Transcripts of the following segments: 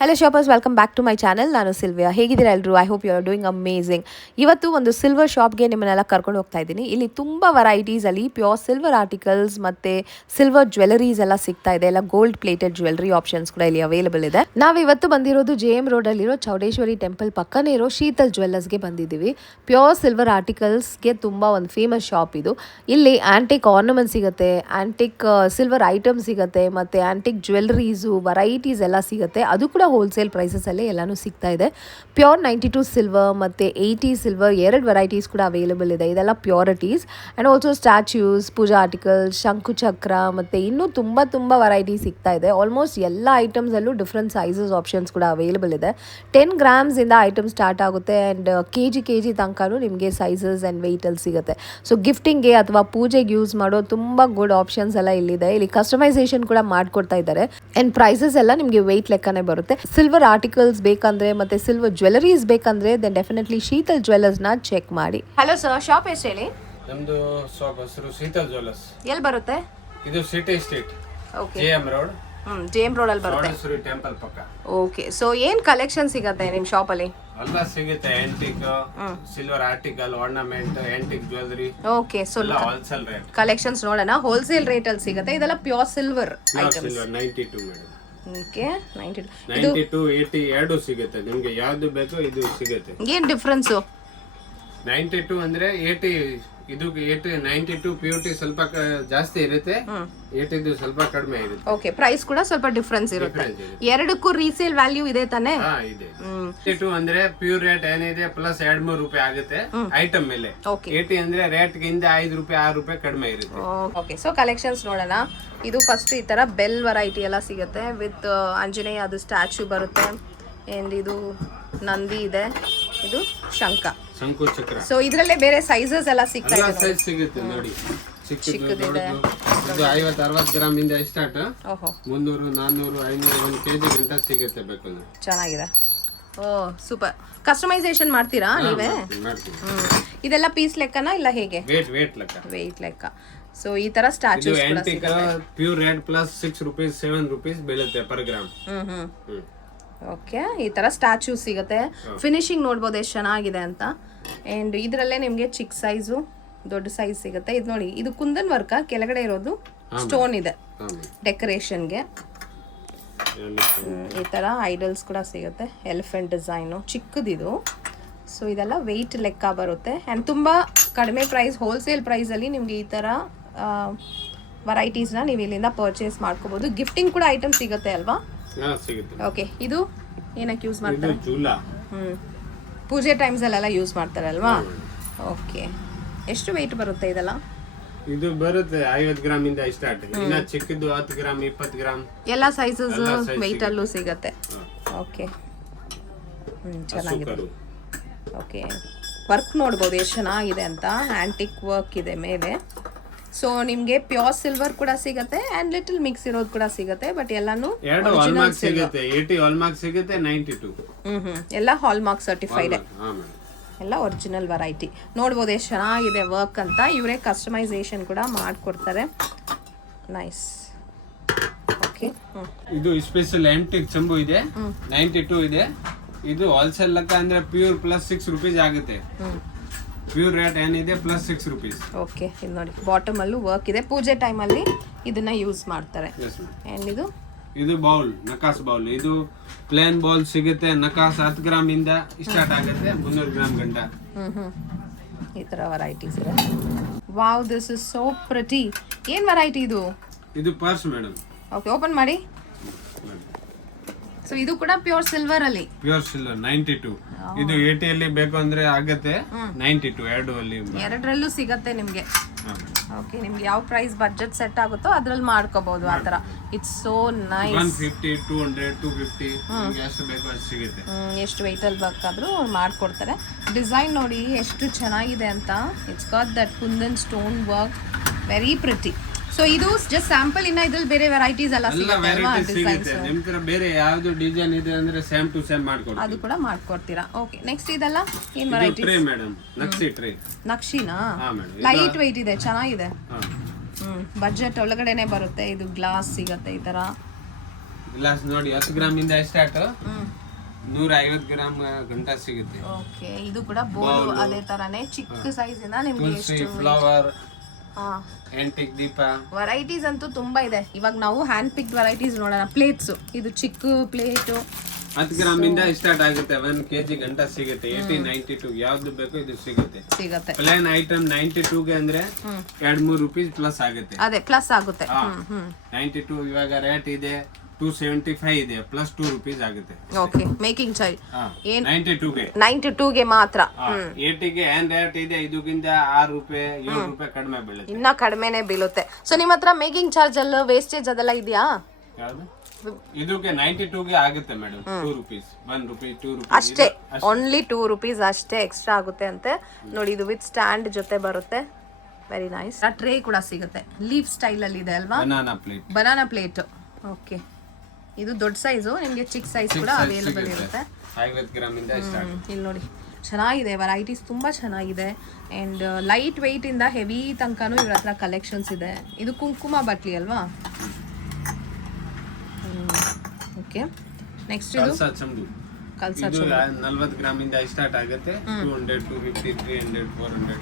Hello shoppers, welcome back to my channel. ನಾನು Sylvia. ಹೇಗಿದ್ದೀರಾ ಎಲ್ಲರೂ? I hope you are doing amazing. ಇವತ್ತು ಒಂದು ಸಿಲ್ವರ್ ಶಾಪ್ಗೆ ನಿಮ್ಮನ್ನೆಲ್ಲ ಕರ್ಕೊಂಡು ಹೋಗ್ತಾ ಇದ್ದೀನಿ. ಇಲ್ಲಿ ತುಂಬ ವೆರೈಟೀಸಲ್ಲಿ ಪ್ಯೂರ್ ಸಿಲ್ವರ್ ಆರ್ಟಿಕಲ್ಸ್ ಮತ್ತು ಸಿಲ್ವರ್ ಜ್ಯುವೆಲರೀಸ್ ಎಲ್ಲ ಸಿಗ್ತಾ ಇದೆ. ಎಲ್ಲ ಗೋಲ್ಡ್ ಪ್ಲೇಟೆಡ್ ಜ್ಯುವೆಲರಿ ಆಪ್ಷನ್ಸ್ ಕೂಡ ಇಲ್ಲಿ ಅವೈಲೇಬಲ್ ಇದೆ. ನಾವು ಇವತ್ತು ಬಂದಿರೋದು JM ರೋಡಲ್ಲಿರೋ ಚೌಡೇಶ್ವರಿ ಟೆಂಪಲ್ ಪಕ್ಕನೇ ಇರೋ ಶೀತಲ್ ಜ್ಯುವೆಲ್ಲರ್ಸ್ಗೆ ಬಂದಿದ್ದೀವಿ. ಪ್ಯೂರ್ ಸಿಲ್ವರ್ ಆರ್ಟಿಕಲ್ಸ್ಗೆ ತುಂಬ ಒಂದು ಫೇಮಸ್ ಶಾಪ್ ಇದು. ಇಲ್ಲಿ ಆ್ಯಂಟಿಕ್ ಆರ್ನಮೆಂಟ್ ಸಿಗುತ್ತೆ, ಆ್ಯಂಟಿಕ್ ಸಿಲ್ವರ್ ಐಟಮ್ ಸಿಗುತ್ತೆ, ಮತ್ತು ಆ್ಯಂಟಿಕ್ ಜ್ಯುವೆಲರೀಸು ವೆರೈಟೀಸ್ ಎಲ್ಲ ಸಿಗುತ್ತೆ. ಅದು ಕೂಡ ಹೋಲ್ಸೇಲ್ ಪ್ರೈಸಸಲ್ಲೇ ಎಲ್ಲನೂ ಸಿಗ್ತಾ ಇದೆ. ಪ್ಯೂರ್ 92 ಸಿಲ್ವರ್ ಮತ್ತು 80 ಸಿಲ್ವರ್ ಎರಡು ವೆರೈಟೀಸ್ ಕೂಡ ಅವೈಲೇಬಲ್ ಇದೆ. ಇದೆಲ್ಲ purities and also statues, puja articles, ಶಂಕುಚಕ್ರ ಮತ್ತು ಇನ್ನೂ ತುಂಬ ವೆರೈಟೀಸ್ ಸಿಗ್ತಾ ಇದೆ. ಆಲ್ಮೋಸ್ಟ್ ಎಲ್ಲ ಐಟಮ್ಸಲ್ಲೂ ಡಿಫ್ರೆಂಟ್ ಸೈಜಸ್ ಆಪ್ಷನ್ಸ್ ಕೂಡ ಅವೈಲೇಬಲ್ ಇದೆ. 10 ಗ್ರಾಮ್ಸಿಂದ ಐಟಮ್ ಸ್ಟಾರ್ಟ್ ಆಗುತ್ತೆ ಆ್ಯಂಡ್ ಕೆ ಜಿ ತನಕನೂ ನಿಮಗೆ ಸೈಜಸ್ ಆ್ಯಂಡ್ ವೆಯ್ಟಲ್ಲಿ ಸಿಗುತ್ತೆ. ಸೊ ಗಿಫ್ಟಿಂಗ್ಗೆ ಅಥವಾ ಪೂಜೆಗೆ ಯೂಸ್ ಮಾಡೋ ತುಂಬ ಗುಡ್ ಆಪ್ಷನ್ಸ್ ಎಲ್ಲ ಇಲ್ಲಿದೆ. ಇಲ್ಲಿ ಕಸ್ಟಮೈಸೇಷನ್ ಕೂಡ ಮಾಡಿಕೊಡ್ತಾ ಇದ್ದಾರೆ ಆ್ಯಂಡ್ ಪ್ರೈಸಸ್ ಎಲ್ಲ ನಿಮಗೆ ವೆಯ್ಟ್ ಲೆಕ್ಕನೇ ಬರುತ್ತೆ. ಸಿಲ್ವರ್ ಆರ್ಟಿಕಲ್ಸ್ ಬೇಕಂದ್ರೆ ಮತ್ತೆ ಸಿಲ್ವರ್ ಜ್ಯುವೆಲರೀಸ್ ಬೇಕಂದ್ರೆ ದೆನ್ ಡೆಫಿನೆಟ್ಲಿ ಶೀತಲ್ ಜ್ಯುವೆಲ್ಲರ್ಸ್ನ ಚೆಕ್ ಮಾಡಿ. ಹಲೋ ಸರ್, ಶಾಪ್ ಹೆಸರು ಹೇಳಿ. ನಮ್ದು ಶಾಪ್ ಹೆಸರು ಶೀತಲ್ ಜ್ಯುವೆಲ್ಲರ್ಸ್. ಎಲ್ಲಿ ಬರುತ್ತೆ? ಇದು city street, okay, JM road. JM road ಅಲ್ಲಿ ಬರುತ್ತೆ. ಚೌಡೇಶ್ವರಿ ಟೆಂಪಲ್ ಪಕ್ಕ. ಓಕೆ, ಸೊ ಏನ್ ಕಲೆಕ್ಷನ್ ಸಿಗುತ್ತೆ ನಿಮ್ಮ ಶಾಪ್ ಅಲ್ಲಿ? ಎಲ್ಲ ಸಿಗುತ್ತೆ. Antique, silver article, ornament, antique jewellery. Okay, so ಎಲ್ಲ ಹೋಲ್ಸೇಲ್ ರೇಟ್. ಕಲೆಕ್ಷನ್ಸ್ ನೋಡೋಣ. ಹೋಲ್ಸೇಲ್ ರೇಟ್ ಅಲ್ಲಿ ಸಿಗುತ್ತೆ. ಇದೆಲ್ಲ pure silver items. Silver 92 madam. Okay, 92 92 80 ಎರಡು ಸಿಗುತ್ತೆ. ನಿಮ್ಗೆ ಯಾವ್ದು ಬೇಕೋ ಇದು ಸಿಗುತ್ತೆ. ಏನ್ ಡಿಫ್ರೆನ್ಸ್? 92 ಅಂದ್ರೆ 80, ಇದು 80 92 ಪ್ಯೂರಿಟಿ ಸ್ವಲ್ಪ ಜಾಸ್ತಿ ಇರುತ್ತೆ, 80 ಸ್ವಲ್ಪ ಕಡಿಮೆ ಇರುತ್ತೆ. ಓಕೆ, ಪ್ರೈಸ್ ಕೂಡ ಸ್ವಲ್ಪ ಡಿಫ್ರೆನ್ಸ್ ಇರುತ್ತೆ. ಎರಡಕ್ಕೂ ರೀಸೇಲ್ ವ್ಯಾಲ್ಯೂ ಇದೆ ತಾನೆ? ಹಾ ಇದೆ. 82 ಅಂದ್ರೆ ಪ್ಯೂರ್ ರೇಟ್ ಏನಿದೆ ಪ್ಲಸ್ 2-3 ರೂಪಾಯಿ ಆಗುತ್ತೆ ಐಟಮ್ ಮೇಲೆ. 80 ಅಂದ್ರೆ ರೇಟ್ ಗಿಂತ 5 ರೂಪಾಯಿ 6 ರೂಪಾಯಿ ಕಡಿಮೆ ಇರುತ್ತೆ. ಓಕೆ, ಸೊ ಕಲೆಕ್ಷನ್ಸ್ ನೋಡೋಣ. ಇದು ಫಸ್ಟ್ ಈ ತರ ಬೆಲ್ ವೆರೈಟಿ ಎಲ್ಲ ಸಿಗುತ್ತೆ ವಿತ್ ಆಂಜನೇಯ ಅದು ಸ್ಟ್ಯಾಚ್ಯೂ ಬರುತ್ತೆ. ಅಂಡ್ ಇದು ನಂದಿ ಇದೆ, ಇದು ಶಂಕು ಚಕ್ರ. ಸೊ ಇದ್ರಲ್ಲೇ ಬೇರೆ ಸೈಜಸ್ ಎಲ್ಲ ಸಿಗ್ತಾ ಇದೆ. ಸೈಜ್ ಸಿಗುತ್ತೆ ನೋಡಿ. ಚಿಕ್ಕದು ಇದು 50-60 ಗ್ರಾಮ್ ಇಂದ ಸ್ಟಾರ್ಟ್. 300 400 500 1 kg ಗಂಟ ಸಿಗುತ್ತೆ ಬೇಕಂದ್ರೆ. ಚೆನ್ನಾಗಿದೆ. ಓ ಸೂಪರ್. ಕಸ್ಟಮೈಸೇಷನ್ ಮಾಡ್ತೀರಾ ನೀವೇ? ಇದೆಲ್ಲ ಪೀಸ್ ಲೆಕ್ಕನಾ ಇಲ್ಲ ಹೇಗೆ? ವೇಟ್ ಲೆಕ್ಕ. ಸೊ ಈ ತರ ಸ್ಟ್ಯಾಚ್ಯೂಸ್ ಕೂಡ ಸಿಗುತ್ತೆ. Pure rate plus 6 rupees 7 rupees ಬೀಳುತ್ತೆ ಪರ್ ಗ್ರಾಮ್. ಓಕೆ, ಈ ತರ ಸ್ಟ್ಯಾಚ್ಯೂಸ್ ಸಿಗುತ್ತೆ. ಫಿನಿಶಿಂಗ್ ನೋಡ್ಬೋದು ಎಷ್ಟು ಚೆನ್ನಾಗಿದೆ ಅಂತ. ಅಂಡ್ ಇದರಲ್ಲೇ ನಿಮಗೆ ಚಿಕ್ಕ ಸೈಜು ದೊಡ್ಡ ಸೈಜ್ ಸಿಗುತ್ತೆ. ಇದು ನೋಡಿ, ಇದು ಕುಂದನ್ ವರ್ಕ, ಕೆಳಗಡೆ ಇರೋದು ಸ್ಟೋನ್ ಇದೆ ಡೆಕೋರೇಷನ್ಗೆ. ಈ ತರ ಐಡಲ್ಸ್ ಕೂಡ ಸಿಗುತ್ತೆ. ಎಲಿಫೆಂಟ್ ಡಿಸೈನು ಚಿಕ್ಕದಿದು. ಸೊ ಇದೆಲ್ಲ ವೆಯ್ಟ್ ಲೆಕ್ಕ ಬರುತ್ತೆ ಆ್ಯಂಡ್ ತುಂಬ ಕಡಿಮೆ ಪ್ರೈಸ್, ಹೋಲ್ಸೇಲ್ ಪ್ರೈಸಲ್ಲಿ ನಿಮಗೆ ಈ ಥರ ವೆರೈಟೀಸ್ನ ನೀವು ಇಲ್ಲಿಂದ ಪರ್ಚೇಸ್ ಮಾಡ್ಕೋಬೋದು. ಗಿಫ್ಟಿಂಗ್ ಕೂಡ ಐಟಮ್ ಸಿಗುತ್ತೆ ಅಲ್ವಾ? ಓಕೆ, ಇದು ಏನಕ್ಕೆ ಯೂಸ್ ಮಾಡ್ತಾರೆ? ಪೂಜೆ ಟೈಮ್ಸಲ್ಲೆಲ್ಲ ಯೂಸ್ ಮಾಡ್ತಾರೆ ಅಲ್ವಾ? ಓಕೆ, ಎಷ್ಟು ವೆಯ್ಟ್ ಬರುತ್ತೆ ಇದೆಲ್ಲ? ಇದು ಬರುತ್ತೆ 50 ಗ್ರಾಮ್ ಇಂದ ಸ್ಟಾರ್ಟ್. ಇನ್ನ ಚಿಕ್ಕದು 10 ಗ್ರಾಮ್ 20 ಗ್ರಾಮ್ ಎಲ್ಲ ಸೈಜಸ್ ವೆಯ್ಟ್ ಅಲ್ಲೂ ಸಿಗುತ್ತೆ. ಓಕೆ, ಚೆನ್ನಾಗಿದೆ. ಓಕೆ, ವರ್ಕ್ ನೋಡ್ಬೋದು ಎಷ್ಟು ಚೆನ್ನಾಗಿದೆ ಅಂತ. ಆಂಟಿಕ್ ವರ್ಕ್ ಇದೆ ಮೇಲೆ. ಸೊ ನಿಮಗೆ ಪ್ಯೂರ್ ಸಿಲ್ವರ್ ಕೂಡ ಸಿಗುತ್ತೆ ಆ್ಯಂಡ್ ಲಿಟಲ್ ಮಿಕ್ಸ್ ಇರೋದು ಕೂಡ ಸಿಗುತ್ತೆ. ಬಟ್ ಎಲ್ಲಾನು ಹಾಲ್ಮಾರ್ಕ್ ಸಿಗುತ್ತೆ. 80 ಹಾಲ್ಮಾರ್ಕ್ ಸಿಗುತ್ತೆ, 92 ಎಲ್ಲ ಹಾಲ್ಮಾರ್ಕ್ ಸರ್ಟಿಫೈಡ್, ಎಲ್ಲ ಒರಿಜಿನಲ್ ವೆರೈಟಿ. ನೋಡ್ಬೋದು ಎಷ್ಟು ಚೆನ್ನಾಗಿದೆ ವರ್ಕ್ ಅಂತ. ಇವರೇ ಕಸ್ಟಮೈಸೇಷನ್ ಕೂಡ ಮಾಡಿಕೊಡ್ತಾರೆ. ನೈಸ್. ಓಕೆ, ಇದು ಸ್ಪೆಷಲ್ ಆಂಟಿಕ್ ಚಂಬು ಇದೆ, 92 ಇದೆ. ಇದು ಹೋಲ್ಸೇಲ್ ಲೆಕ್ಕ ಅಂದ್ರೆ ಪ್ಯೂರ್ ಪ್ಲಸ್ 6 ರೂಪೀಸ್ ಆಗುತ್ತೆ. ಪ್ಯೂರ್ ರೇಟ್ ಏನಿದೆ ಪ್ಲಸ್ 6 ರೂಪೀಸ್. ಓಕೆ, ಇದು ನೋಡಿ ಬಾಟಮ್ ಅಲ್ಲೂ ವರ್ಕ್ ಇದೆ. ಪೂಜೆ ಟೈಮಲ್ಲಿ ಇದನ್ನ ಯೂಸ್ ಮಾಡ್ತಾರೆ. ಇದು ಇದು ಬೌಲ್, ನಕಾಸ್ ಬೌಲ್. ಇದು ಪ್ಲೇನ್ ಬೌಲ್ ಸಿಗುತ್ತೆ. ನಕಾಸ್ 10 ಗ್ರಾಮ್ ಇಂದ ಸ್ಟಾರ್ಟ್ ಆಗುತ್ತೆ 300 ಗ್ರಾಮ್ ಗಂಟ. ಈ ತರ ವೆರೈಟೀಸ್ ಇದೆ. Wow, this is so pretty. ಏನ್ ವೆರೈಟಿ ಇದು? ಇದು ಪರ್ಸ್ ಮೇಡಮ್. ಓಕೆ, ಓಪನ್ ಮಾಡಿ. ಸೊ ಇದು ಕೂಡ ಪ್ಯೂರ್ ಸಿಲ್ವರ್ ಅಲ್ಲಿ. Pure silver 92. ಇದು 80 ಅಲ್ಲಿ ಬೇಕು ಅಂದ್ರೆ ಆಗತ್ತೆ. 92 ಎರಡರಲ್ಲೂ ಸಿಗತ್ತೆ ನಿಮ್ಗೆ. ಓಕೆ, ನಿಮ್ಗೆ ಯಾವ ಪ್ರೈಸ್ ಬಜೆಟ್ ಸೆಟ್ ಆಗುತ್ತೋ ಅದ್ರಲ್ಲಿ ಮಾಡ್ಕೋಬಹುದು. ಆ ತರ ಇಟ್ಸ್ ಸೋ ನೈಸ್. 150 200 250 ಎಷ್ಟು ಬೇಕು ಅಷ್ಟು ಸಿಗುತ್ತೆ. ಎಷ್ಟು ವೆಯ್ಟ್ ಅಲ್ಲಿ ಬೇಕಾದ್ರೂ ಮಾಡ್ಕೊಡ್ತಾರೆ. ಡಿಸೈನ್ ನೋಡಿ ಎಷ್ಟು ಚೆನ್ನಾಗಿದೆ ಅಂತ. It's got that kundan stone work, very pretty. So ಇದು ಜಸ್ಟ್ ಸ್ಯಾಂಪಲ್. ಇನ್ನ ಇದ್ರಲ್ಲಿ ಬೇರೆ ವೆರೈಟೀಸ್ ಎಲ್ಲ ಸಿಗುತ್ತೆ. ನಿಮ್ ತರ ಬೇರೆ ಯಾವ್ದು ಡಿಸೈನ್ ಇದೆ ಅಂದ್ರೆ ಸೇಮ್ ಟು ಸೇಮ್ ಮಾಡ್ಕೊಡ್ತೀವಿ. ಅದು ಕೂಡ ಮಾಡ್ಕೊಡ್ತೀರಾ? ಓಕೆ, ನೆಕ್ಸ್ಟ್ ಇದೆಲ್ಲ ಏನ್ variety? Tray madam, Naqvi tray. ನಕ್ಷಿನಾ? Light weight ಇದೆ, ಚೆನ್ನಾಗಿದೆ. ಬಜೆಟ್ ಒಳಗಡೆನೆ ಬರುತ್ತೆ. ಇದು ಗ್ಲಾಸ್ ಸಿಗುತ್ತೆ ಈ ತರ. ಇಲ್ಲ ನೋಡಿ 10 ಗ್ರಾಮ್ ಇಂದ ಸ್ಟಾರ್ಟ್ 150 ಗ್ರಾಮ್ ಗಂಟ ಸಿಗುತ್ತೆ. ಓಕೆ, ಇದು ಕೂಡ ಬೋಲ್ ಅದೇ ತರಾನೇ ಚಿಕ್ಕ ಸೈಜ್ ಇಂದ ನಿಮ್ಗೆ ತುಳಸಿ, ಫ್ಲವರ್, ಆಂಟಿಕ್ ದೀಪ ವೆರೈಟೀಸ್ ಅಂತೂ ತುಂಬಾ ಇದೆ. ಇವಾಗ ನಾವು ಹ್ಯಾಂಡ್ ಪಿಕ್ ವೆರೈಟೀಸ್ ನೋಡೋಣ. ಪ್ಲೇಟ್ಸ್, ಇದು ಚಿಕ್ಕ ಪ್ಲೇಟ್ 10 ಗ್ರಾಮ್ ಇಂದ ಸ್ಟಾರ್ಟ್ ಆಗುತ್ತೆ. 1 kg ಗಂಟ ಸಿಗುತ್ತೆ. 80, 92 ಯಾವ್ದು ಬೇಕೋ ಇದು ಸಿಗುತ್ತೆ. ಪ್ಲೇನ್ ಐಟಮ್ 92 ಗೆ ಅಂದ್ರೆ 2-3 ರೂಪೀಸ್ ಪ್ಲಸ್ ಆಗುತ್ತೆ. ಅದೇ ಪ್ಲಸ್ ಆಗುತ್ತೆ. 92 ಇವಾಗ ರೇಟ್ ಇದೆ 275 ಇದೆ, ಪ್ಲಸ್ 2 ರೂಪೀಸ್ ಆಗುತ್ತೆ. ಓಕೆ, ಮೇಕಿಂಗ್ ಚಾರ್ಜ್ 92 ಗೆ ಮಾತ್ರ. 80 ಗೆ ಏನ್ ರೇಟ್ ಇದೆ ಇದಕ್ಕಿಂತ 6 ರೂಪಾಯಿ 7 ರೂಪಾಯಿ ಕಡಿಮೆ ಬೀಳುತ್ತೆ. ಇನ್ನ ಕಡಿಮೆನೆ ಬೀಳುತ್ತೆ. ಸೊ ನಿಮ್ಮ ಹತ್ರ ಮೇಕಿಂಗ್ ಚಾರ್ಜ್ ಅಲ್ಲ ವೇಸ್ಟೇಜ್ ಅದೆಲ್ಲ ಇದೆಯಾ? ಇದಕ್ಕೆ 92 ಗೆ ಆಗುತ್ತೆ ಮೇಡಮ್. 2 ರೂಪೀಸ್ 1 ರೂಪಿ 2 ರೂಪೀಸ್ ಅಷ್ಟೇ, ಓನ್ಲಿ 2 ರೂಪೀಸ್ ಅಷ್ಟೇ ಎಕ್ಸ್ಟ್ರಾ ಆಗುತ್ತೆ ಅಂತೆ. ನೋಡಿ, ಇದು ವಿತ್ ಸ್ಟ್ಯಾಂಡ್ ಜೊತೆ ಬರುತ್ತೆ. Very nice. ಟ್ರೇ ಕೂಡ ಸಿಗುತ್ತೆ, ಲೀಫ್ ಸ್ಟೈಲ್ ಅಲ್ಲಿ ಇದೆ ಅಲ್ವಾ? Banana plate. ಓಕೆ, ಇದು ದೊಡ್ಡ ಸೈಜು, ನಿಮ್ಗೆ ಚಿಕ್ಕ ಸೈಜ್ ಕೂಡ ಅವೈಲೇಬಲ್ ಇರುತ್ತೆ. 50 ಗ್ರಾಮ್ ಇಂದ ಸ್ಟಾರ್ಟ್. ಇಲ್ಲಿ ನೋಡಿ, ಚೆನ್ನಾಗಿದೆ, ವೆರೈಟೀಸ್ ತುಂಬಾ ಚೆನ್ನಾಗಿದೆ. ಅಂಡ್ ಲೈಟ್ ವೆಯ್ಟ್ ಇಂದ ಹೆವಿ ತನಕನೂ ಇವ್ರ ಹತ್ರ ಕಲೆಕ್ಷನ್ಸ್ ಇದೆ. ಇದು ಕುಂಕುಮ ಬಟ್ಲಿ ಅಲ್ವಾ? ಓಕೆ, ನೆಕ್ಸ್ಟ್ ಇದು ಕಲ್ಸಾ ಇದು 40 ಗ್ರಾಮ್ ಇಂದ ಸ್ಟಾರ್ಟ್ ಆಗುತ್ತೆ. 200, 250, 300, 400.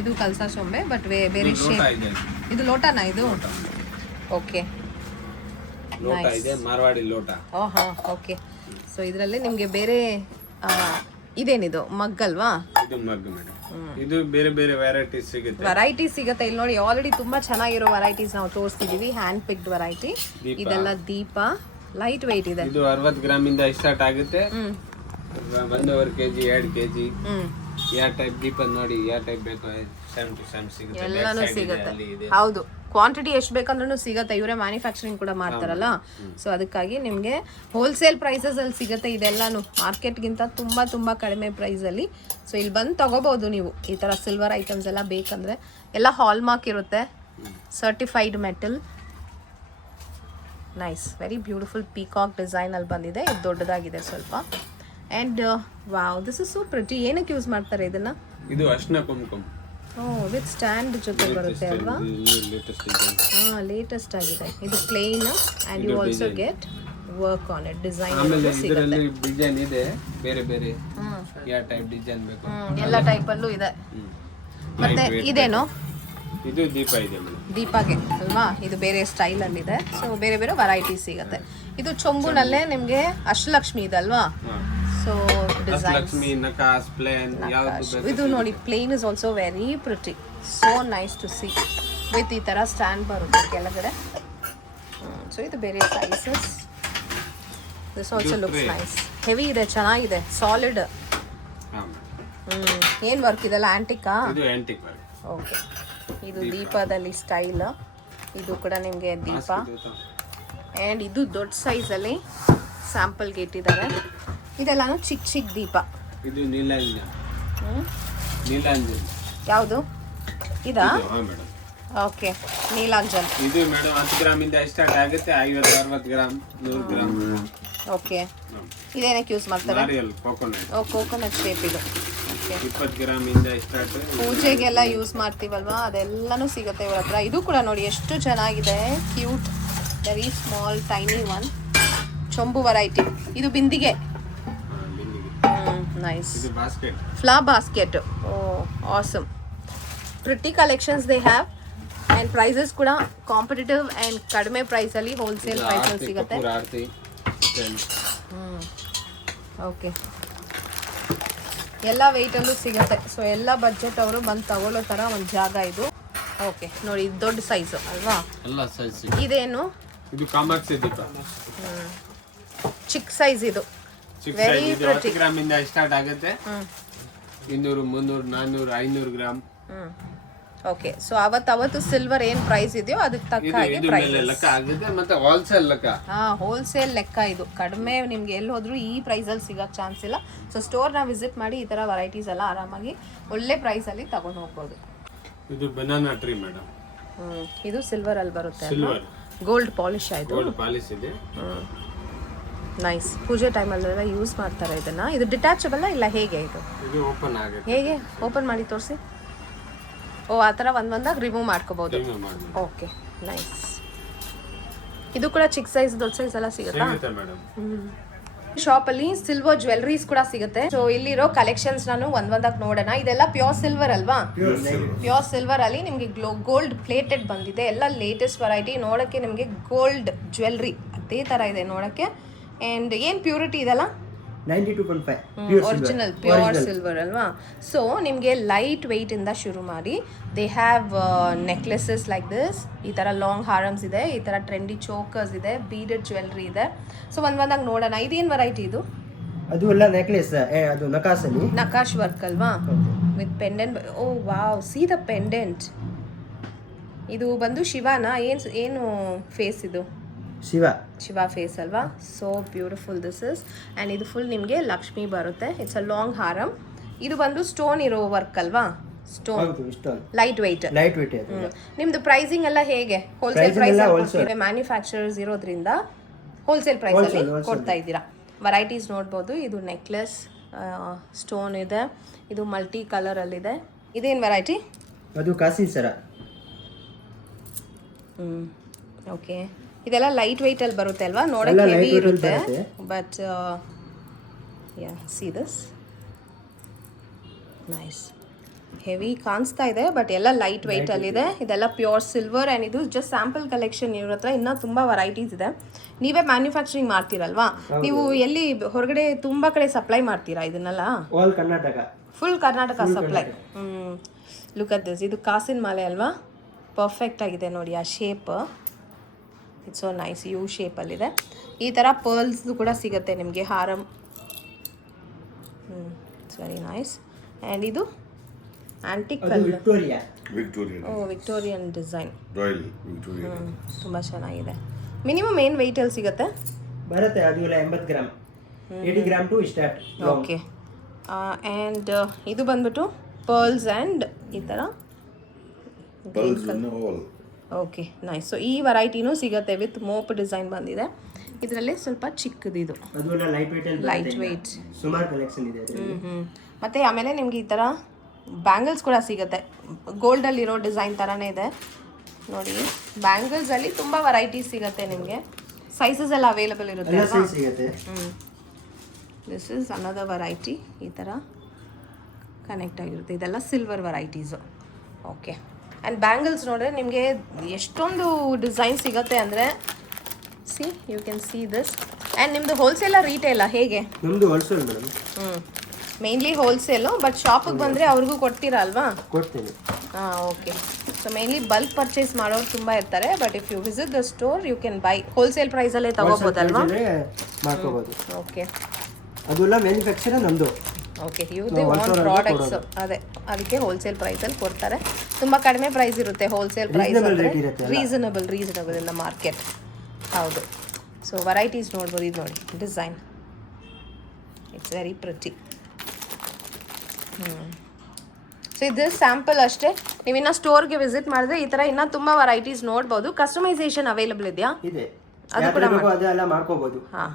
ಇದು ಕಲ್ಸಾ ಚೊಂಬೆ, ಬಟ್ ಬೇರೆ ಶೇಪ್. ಇದು ಲೋಟನಾ ಇದು? ಓಕೆ, ಲೋಟ ಇದೆ, ಮಾರ್ವಾಡಿ ಲೋಟ. ಓಹಾ, ಓಕೆ. ಸೊ ಇದರಲ್ಲಿ ನಿಮಗೆ ಬೇರೆ ಇದೇನಿದು ಮಗ್ ಅಲ್ವಾ? ಇದು ಮಗ್ ಮೇಡಮ್. ಇದು ಬೇರೆ ಬೇರೆ ವೆರೈಟೀಸ್ ಸಿಗುತ್ತೆ. ಇಲ್ಲಿ ನೋಡಿ, ಆಲ್ರೆಡಿ ತುಂಬಾ ಚೆನ್ನಾಗಿರೋ ವೆರೈಟೀಸ್ ನಾವು ತೋರಿಸ್ತಿದೀವಿ. Hand picked variety. ಇದೆಲ್ಲ ದೀಪ, ಲೈಟ್ ವೆಯ್ಟ್ ಇದೆ. ಇದು 60 ಗ್ರಾಮ್ ಇಂದ ಸ್ಟಾರ್ಟ್ ಆಗುತ್ತೆ. 1.5 kg 2 kg ಯಾವ ಟೈಪ್ ದೀಪ ನೋಡಿ, ಯಾವ ಟೈಪ್ ಬೇಕು ಸೇಮ್ ಟು ಸೇಮ್ ಸಿಗುತ್ತೆ. ಎಲ್ಲಾನು ಸಿಗುತ್ತೆ. ಹೌದು, ಕ್ವಾಂಟಿಟಿ ಎಷ್ಟು ಬೇಕಂದ್ರೂ ಸಿಗುತ್ತೆ. ಇವರೇ ಮ್ಯಾನುಫ್ಯಾಕ್ಚರಿಂಗ್ ಕೂಡ ಮಾಡ್ತಾರಲ್ಲ, ಸೊ ಅದಕ್ಕಾಗಿ ನಿಮಗೆ ಹೋಲ್ಸೇಲ್ ಪ್ರೈಸಸ್ ಅಲ್ಲಿ ಸಿಗುತ್ತೆ ಇದೆಲ್ಲಾನು. ಮಾರ್ಕೆಟ್ಗಿಂತ ತುಂಬಾ ತುಂಬಾ ಕಡಿಮೆ ಪ್ರೈಸ್ ಅಲ್ಲಿ. ಸೊ ಇಲ್ಲಿ ಬಂದು ತಗೋಬಹುದು ನೀವು. ಈ ತರ ಸಿಲ್ವರ್ ಐಟಮ್ಸ್ ಎಲ್ಲ ಬೇಕಂದ್ರೆ ಎಲ್ಲ ಹಾಲ್ ಮಾರ್ಕ್ ಇರುತ್ತೆ, certified metal. Nice, very beautiful peacock design ಅಲ್ಲಿ ಬಂದಿದೆ. ಇದು ದೊಡ್ಡದಾಗಿದೆ ಸ್ವಲ್ಪ. And wow, this is so pretty. ಏನಕ್ಕೆ ಯೂಸ್ ಮಾಡ್ತಾರೆ ಇದನ್ನ? ಇದು ಅರ್ಶಿನ ಕುಂಕುಮ. ವಿತ್ ಸ್ಟ್ಯಾಂಡ್ ಜೊತೆ ಬರುತ್ತೆ ಅಲ್ವಾ? ಲೇಟೆಸ್ಟ್ ಆಗಿದೆ. ಇದು plain and you also get work on it. Design ಇದರಲ್ಲಿ ಡಿಸೈನ್ ಇದೆ, ಬೇರೆ ಬೇರೆ ಯಾವ ಟೈಪ್ ಡಿಸೈನ್ ಬೇಕು ಎಲ್ಲ ಟೈಪ್ ಅಲ್ಲೂ ಇದೆ. ಮತ್ತೆ ಇದೇನು? ಇದು ದೀಪ ಇದೆ ಮೇಡಮ್. ದೀಪಗೆ ಅಲ್ವಾ? ಇದು ಬೇರೆ ಸ್ಟೈಲ್ ಅಲ್ಲಿ ಇದೆ. ಸೊ ಬೇರೆ ಬೇರೆ ವೆರೈಟಿ ಸಿಗುತ್ತೆ. ಇದು ಚೊಂಬುನಲ್ಲೇ ನಿಮ್ಗೆ ಅಷ್ಟಲಕ್ಷ್ಮಿ ಇದೆ ಅಲ್ವಾ? ಸೊ ಡಿಸೈನ್ಸ್ ನಕಾಸ್ ಪ್ಲೇನ್ ಯಾವುದು ಬೇಕು. ಇದು ನೋಡಿ, plain is also very pretty. So nice to see. With ಈ ತರ ಸ್ಟ್ಯಾಂಡ್ ಬರುತ್ತೆ ಕೆಳಗಡೆ. ಸೊ ಇದು ಬೇರೆ sizes. This also looks nice. Heavy ಇದೆ, ಚೆನ್ನಾಗಿದೆ, ಸಾಲಿಡ್. ಏನ್ ವರ್ಕ್ ಇದೆಲ್ಲ? ಆಂಟಿಕಾ? ಇದು ಆಂಟಿಕ್ ವರ್ಕ್. ಓಕೆ, ಇದು ದೀಪದಲ್ಲಿ ಸ್ಟೈಲ್. ಇದು ಕೂಡ ನಿಮಗೆ ದೀಪ. ಆ್ಯಂಡ್ ಇದು ದೊಡ್ಡ ಸೈಜಲ್ಲಿ ಸ್ಯಾಂಪಲ್ಗೆ ಇಟ್ಟಿದ್ದಾರೆ. ಇದೆಲ್ಲಾನು ಚಿಕ್ಕ ಚಿಕ್ಕ ದೀಪ. ಇದು ನೀಲಾಂಜನ. ನೀಲಾಂಜನ ಯಾವುದು? ಇದಾ? ಮೇಡಮ್. ಓಕೆ, ನೀಲಾಂಜನ್. ಇದು ಮೇಡಮ್ 10 ಗ್ರಾಮ್ ಇಂದ ಸ್ಟಾರ್ಟ್ ಆಗುತ್ತೆ. 50, 60 ಗ್ರಾಮ್, 100 ಗ್ರಾಮ್. ಓಕೆ, ಇದೇನಕ್ಕೆ ಯೂಸ್ ಮಾಡ್ತಾರೆ? ನಾರಿಯಲ್ ಕೋಕೋನಟ್. ಕೋಕೋನಟ್ ಶೇಪ್ ಇದು. 20 ಗ್ರಾಮ್ ಇಂದ ಸ್ಟಾರ್ಟ್. ಪೂಜೆಗೆಲ್ಲ ಯೂಸ್ ಮಾಡ್ತೀವಲ್ವಾ, ಅದೆಲ್ಲನೂ ಸಿಗುತ್ತೆ ಇವ್ರ ಹತ್ರ. ಇದು ಕೂಡ ನೋಡಿ ಎಷ್ಟು ಚೆನ್ನಾಗಿದೆ, cute, very small tiny one. ಚೊಂಬು ವೆರೈಟಿ. ಇದು ಬಿಂದಿಗೆ. ನೈಸ್. ಇದು basket. Flower basket. Oh awesome. Pretty collections they have. And prices ಕೂಡ ಕಾಂಪಿಟೇಟಿವ್ ಆ್ಯಂಡ್ ಕಡಿಮೆ ಪ್ರೈಸಲ್ಲಿ ಹೋಲ್ಸೇಲ್ ಪ್ರೈಸಲ್ಲಿ ಸಿಗುತ್ತೆ. ಓಕೆ, ಎಲ್ಲ ವೆಯ್ಟಲ್ಲೂ ಸಿಗುತ್ತೆ. ಸೊ ಎಲ್ಲ ಬಜೆಟ್ ಅವರು ಬಂದು ತಗೊಳ್ಳೋ ಥರ ಒಂದು ಜಾಗ ಇದು. ಓಕೆ ನೋಡಿ, ಇದು ದೊಡ್ಡ ಸೈಜು ಅಲ್ವಾ? ಎಲ್ಲ ಸೈಜ್. ಇದೇನು? ಇದು ಕಾಮಾಕ್ಷಿ ದೀಪ. ಚಿಕ್ಕ ಸೈಜ್ ಇದು. Very pretty. 10 ಗ್ರಾಮ್ ಇಂದ ಸ್ಟಾರ್ಟ್ ಆಗುತ್ತೆ. 200, 300, 400, 500 ಗ್ರಾಮ್. ಓಕೆ, ಸೊ ಅವತ್ತು ಸಿಲ್ವರ್ ಏನ್ ಪ್ರೈಸ್ ಇದೆಯೋ ಅದಕ್ಕೆ ತಕ್ಕ ಹಾಗೆ ಪ್ರೈಸ್ ಲೆಕ್ಕ ಆಗುತ್ತೆ. ಮತ್ತೆ ಹೋಲ್ಸೇಲ್ ಲೆಕ್ಕ. ಹೋಲ್ಸೇಲ್ ಲೆಕ್ಕ ಇದು. ಕಡಿಮೆ ನಿಮ್ಗೆ ಎಲ್ಲಿ ಹೋದ್ರು ಈ ಪ್ರೈಸ್ ಅಲ್ಲಿ ಸಿಗಕ್ ಚಾನ್ಸ್ ಇಲ್ಲ. ಸೊ ಸ್ಟೋರ್ ನ ವಿಸಿಟ್ ಮಾಡಿ ಈ ತರ ವೆರೈಟೀಸ್ ಎಲ್ಲ ಆರಾಮಾಗಿ ಒಳ್ಳೆ ಪ್ರೈಸ್ ಅಲ್ಲಿ ತಗೊಂಡು ಹೋಗ್ಬೋದು. ಇದು ಬನಾನಾ ಟ್ರೀ ಮೇಡಮ್. ಇದು ಸಿಲ್ವರ್ ಅಲ್ಲಿ ಬರುತ್ತೆ. ಸಿಲ್ವರ್ ಗೋಲ್ಡ್ ಪಾಲಿಶ್ ಆಯ್ತು. ಗೋಲ್ಡ್ ಪಾಲಿಶ್ ಇದೆ. ನೈಸ್. ಪೂಜೆ ಟೈಮಲ್ಲೆಲ್ಲ ಯೂಸ್ ಮಾಡ್ತಾರೆ ಇದನ್ನ. ಇದು ಡಿಟ್ಯಾಚಬಲ್ ಇಲ್ಲ ಹೇಗೆ? ಇದು ಓಪನ್ ಆಗುತ್ತೆ. ಹೇಗೆ ಓಪನ್ ಮಾಡಿ ತೋರಿಸಿ. ಓ, ಆ ಥರ ಒಂದೊಂದಾಗಿ ರಿಮೂವ್ ಮಾಡ್ಕೋಬಹುದು. Okay, nice. ಇದು ಕೂಡ ಚಿಕ್ಕ ಸೈಜ್ ದೊಡ್ಡ ಸೈಜ್ ಎಲ್ಲ ಸಿಗುತ್ತಾ? ಸಿಗುತ್ತೆ ಮೇಡಮ್. ಶಾಪ್ ಅಲ್ಲಿ ಸಿಲ್ವರ್ ಜ್ಯುವೆಲ್ರೀಸ್ ಕೂಡ ಸಿಗುತ್ತೆ. ಸೊ ಇಲ್ಲಿರೋ ಕಲೆಕ್ಷನ್ಸ್ ನಾನು ಒಂದೊಂದಾಗಿ ನೋಡೋಣ. ಇದೆಲ್ಲ ಪ್ಯೂರ್ ಸಿಲ್ವರ್ ಅಲ್ವಾ? ಪ್ಯೂರ್ ಸಿಲ್ವರ್ ಅಲ್ಲಿ ನಿಮಗೆ ಗೋಲ್ಡ್ ಪ್ಲೇಟೆಡ್ ಬಂದಿದೆ. ಎಲ್ಲ ಲೇಟೆಸ್ಟ್ ವೆರೈಟಿ. ನೋಡಕ್ಕೆ ನಿಮಗೆ ಗೋಲ್ಡ್ ಜ್ಯುವೆಲ್ರಿ ಅದೇ ತರ ಇದೆ ನೋಡಕ್ಕೆ. ಅಂಡ್ ಏನ್ ಪ್ಯೂರಿಟಿ ಇದೆಲ್ಲ? 92.5 ಒರಿಜಿನಲ್ ಪ್ಯೂರ್ ಸಿಲ್ವರ್ ಅಲ್ವಾ? ಸೊ ನಿಮಗೆ ಲೈಟ್ ವೆಯ್ಟ್ ಇಂದ ಶುರು ಮಾಡಿ they have necklaces like this. ಈ ಥರ ಲಾಂಗ್ ಹಾರಮ್ಸ್ ಇದೆ, ಈ ಥರ ಟ್ರೆಂಡಿ ಚೋಕರ್ಸ್ ಇದೆ, ಬೀಡೆಡ್ ಜ್ಯುವೆಲ್ರಿ ಇದೆ. ಸೊ ಒಂದೊಂದಾಗಿ ನೋಡೋಣ. ಇದೇನು ವೆರೈಟಿ ಇದು? ಅದು ಎಲ್ಲ ನೆಕ್ಲೆಸ್, ಅದು ನಕಾಸಲ್ಲಿ ನಕಾಶ್ ವರ್ಕ್ ಅಲ್ವಾ? With pendant. Oh wow, see the pendant. ಇದು ಬಂದು ಶಿವನಾ? ಏನು ಫೇಸ್ ಇದು? ಶಿವ ಫೇಸ್ ಅಲ್ವಾ? So beautiful this is. And ಇದು ಫುಲ್ ನಿಮಗೆ ಲಕ್ಷ್ಮಿ ಬರುತ್ತೆ. ಇಟ್ಸ್ ಅ ಲಾಂಗ್ ಹಾರಮ್. ಇದು ಬಂದು ಸ್ಟೋನ್ ಇರೋ ವರ್ಕ್ ಅಲ್ವಾ? Stone light weight. ನಿಮ್ದು ಪ್ರೈಸಿಂಗ್ ಎಲ್ಲ ಹೇಗೆ? ಹೋಲ್ಸೇಲ್ ಪ್ರೈಸ್ ಮ್ಯಾನುಫ್ಯಾಕ್ಚರರ್ಸ್ ಇರೋದ್ರಿಂದ ಹೋಲ್ಸೇಲ್ ಪ್ರೈಸ್ ಅಲ್ಲಿ ಕೊಡ್ತಾ ಇದ್ದೀರಾ. ವೆರೈಟೀಸ್ ನೋಡ್ಬೋದು. ಇದು ನೆಕ್ಲೆಸ್ ಸ್ಟೋನ್ ಇದೆ, ಇದು ಮಲ್ಟಿ ಕಲರ್ ಅಲ್ಲಿದೆ. ಇದೇನು ವೆರೈಟಿ? ಅದು ಕಾಸಿ ಸರ. ಓಕೆ, ಇದೆಲ್ಲ ಲೈಟ್ ವೆಯ್ಟ್ ಅಲ್ಲಿ ಬರುತ್ತೆ ಅಲ್ವಾ? ನೋಡಕ್ಕೆ ಹೆವಿ ಇರುತ್ತೆ. But yeah, see this nice. Heavy ಕಾಣಿಸ್ತಾ ಇದೆ ಬಟ್ ಎಲ್ಲ ಲೈಟ್ ವೆಯ್ಟ್ ಅಲ್ಲಿ ಇದೆ. ಇದೆಲ್ಲ ಪ್ಯೂರ್ ಸಿಲ್ವರ್. ಆ್ಯಂಡ್ ಇದು ಜಸ್ಟ್ ಸ್ಯಾಂಪಲ್ ಕಲೆಕ್ಷನ್. ಇವ್ರ ಹತ್ರ ಇನ್ನೂ ತುಂಬ ವೆರೈಟೀಸ್ ಇದೆ. ನೀವೇ ಮ್ಯಾನುಫ್ಯಾಕ್ಚರಿಂಗ್ ಮಾಡ್ತೀರಲ್ವಾ? ನೀವು ಎಲ್ಲಿ ಹೊರಗಡೆ ತುಂಬ ಕಡೆ ಸಪ್ಲೈ ಮಾಡ್ತೀರಾ ಇದನ್ನೆಲ್ಲ? Full Karnataka supply. Look at this. ಇದು ಕಾಸಿನ ಮಾಲೆ ಅಲ್ವಾ? ಪರ್ಫೆಕ್ಟ್ ಆಗಿದೆ ನೋಡಿ ಆ shape. It's so nice. U ಶೇಪಲ್ಲಿದೆ. ಈ ಥರ ಪರ್ಲ್ಸ್ ಕೂಡ ಸಿಗುತ್ತೆ ನಿಮಗೆ, ಹಾರಮ್. It's very nice. ಆ್ಯಂಡ್ ಇದು antique colour. Oh, Victorian design. ತುಂಬ ಚೆನ್ನಾಗಿದೆ. ಮಿನಿಮಮ್ ಏನು ವೆಯ್ಟಲ್ಲಿ ಸಿಗುತ್ತೆ? ಬರುತ್ತೆ ಅದು ಎಲ್ಲ 80 gram, 80 gram to start. Okay. And ಇದು ಬಂದ್ಬಿಟ್ಟು ಪರ್ಲ್ಸ್ ಆ್ಯಂಡ್ ಈ ಥರ. Okay, nice. ಸೊ ಈ ವೆರೈಟಿನೂ ಸಿಗುತ್ತೆ ವಿತ್ ಮೋಪ್ ಡಿಸೈನ್ ಬಂದಿದೆ. ಇದರಲ್ಲಿ ಸ್ವಲ್ಪ ಚಿಕ್ಕದಿದು, ಲೈಟ್ ವೆಯ್ಟ್. ಸುಮಾರು ಕಲೆಕ್ಷನ್ ಇದೆ. ಮತ್ತು ಆಮೇಲೆ ನಿಮ್ಗೆ ಈ ಥರ ಬ್ಯಾಂಗಲ್ಸ್ ಕೂಡ ಸಿಗುತ್ತೆ. ಗೋಲ್ಡಲ್ಲಿರೋ ಡಿಸೈನ್ ಥರನೇ ಇದೆ ನೋಡಿ. ಬ್ಯಾಂಗಲ್ಸಲ್ಲಿ ತುಂಬ ವೆರೈಟೀಸ್ ಸಿಗುತ್ತೆ ನಿಮಗೆ. ಸೈಜಸ್ ಎಲ್ಲ ಅವೈಲೇಬಲ್ ಇರುತ್ತೆ ಅಲ್ವಾ? This is another variety. ಈ ಥರ ಕನೆಕ್ಟ್ ಆಗಿರುತ್ತೆ. ಇದೆಲ್ಲ silver varieties. Okay. And bangles ನೋಡಿದ್ರೆ ನಿಮಗೆ ಎಷ್ಟೊಂದು ಡಿಸೈನ್ ಸಿಗುತ್ತೆ ಅಂದರೆ, see you can see this. And ನಿಮ್ಮದು ಹೋಲ್ಸೇಲ ರಿಟೇಲಾ ಹೇಗೆ? ನಮ್ಮದು wholesale madam. Mainly wholesale. But ಶಾಪಿಗೆ ಬಂದರೆ ಅವ್ರಿಗೂ ಕೊಡ್ತೀರಾ ಅಲ್ವಾ? ಕೊಡ್ತೀನಿ. ಹಾಂ, okay. So mainly bulk purchase ಮಾಡೋರು ತುಂಬ ಇರ್ತಾರೆ. But if you visit the store you can buy wholesale ಪ್ರೈಸಲ್ಲೇ ತಗೋಬೋದಲ್ವಾ? ಮಾಡ್ಕೋಬೋದು. ಓಕೆ. ಅದೆಲ್ಲ ಮ್ಯಾನುಫ್ಯಾಕ್ಚರ್ ನಮ್ಮದು. Okay, they own products. ಅದೇ ಅದಕ್ಕೆ ಹೋಲ್ಸೇಲ್ ಪ್ರೈಸಲ್ಲಿ ಕೊಡ್ತಾರೆ. ತುಂಬ ಕಡಿಮೆ ಪ್ರೈಸ್ ಇರುತ್ತೆ ಹೋಲ್ಸೇಲ್ ಪ್ರೈಸ್ ಅಂದರೆ. Reasonable in the market. ಹೌದು. ಸೊ ವೆರೈಟೀಸ್ ನೋಡ್ಬೋದು. ಇದು ನೋಡಿ design. It's very pretty. So ಇದು ಸ್ಯಾಂಪಲ್ ಅಷ್ಟೇ. ನೀವಿನ್ನ ಸ್ಟೋರ್ಗೆ ವಿಸಿಟ್ ಮಾಡಿದ್ರೆ ಈ ಥರ ಇನ್ನೂ ತುಂಬ ವೆರೈಟೀಸ್ ನೋಡ್ಬೋದು. ಕಸ್ಟಮೈಸೇಷನ್ ಅವೈಲೇಬಲ್ ಇದೆಯಾ? ಇದೆ, ಅದು ಕೂಡ ಮಾಡ್ಕೋಬಹುದು. ಹಾಂ.